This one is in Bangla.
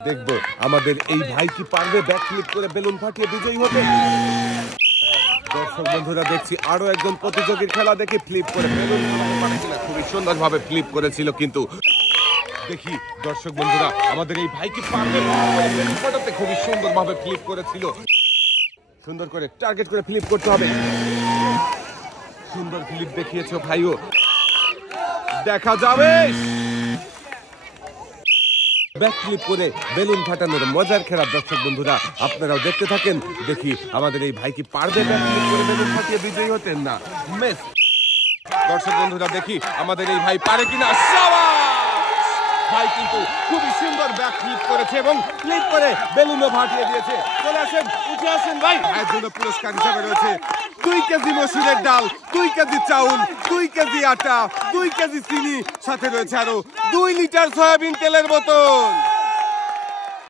দেখবো আমাদের এই ভাই কি পারবে ব্যাক ফ্লিপ করে বেলুন ফাটিয়ে বিজয়ী হতে। দর্শক বন্ধুরা দেখছি আরো একজন প্রতিযোগীর খেলা দেখে ফ্লিপ করে বেলুন খুবই সুন্দরভাবে ফ্লিপ করেছিল, কিন্তু দেখি দর্শক বন্ধুরা আমাদের এই ভাই কি পারবে বেলুন ফাটাতে। খুবই সুন্দরভাবে ফ্লিপ করেছিল, সুন্দর করে টার্গেট করে ফ্লিপ করতে হবে। সুন্দর ফ্লিপ দেখিয়েছো ভাইও, দেখা যাবে। ব্যাক ফ্লিপ করে বেলুন ফাটানোর মজার খেলা দর্শক বন্ধুরা আপনারাও দেখতে থাকেন। দেখি আমাদের এই ভাই কি পারবে ব্যাক ফ্লিপ করে বেলুন ফাটিয়ে বিজয়ী হতেন না মিস। দর্শক বন্ধুরা দেখি আমাদের এই ভাই পারে কিনা। ভাই কিন্তু খুবই সুন্দর ব্যাক ফ্লিপ করেছে এবং ফ্লিপ করে বেলুনও ফাটিয়ে দিয়েছে। চলে আসেন, উঠে আসেন ভাই। ভাইয়ের জন্য পুরস্কার হিসাবে রয়েছে 2 কেজি মসুরের ডাল, 2 কেজি চাউল, 2 কেজি আটা, 2 কেজি চিনি, সাথে রয়েছে আরো 2 লিটার সয়াবিন তেলের বোতল।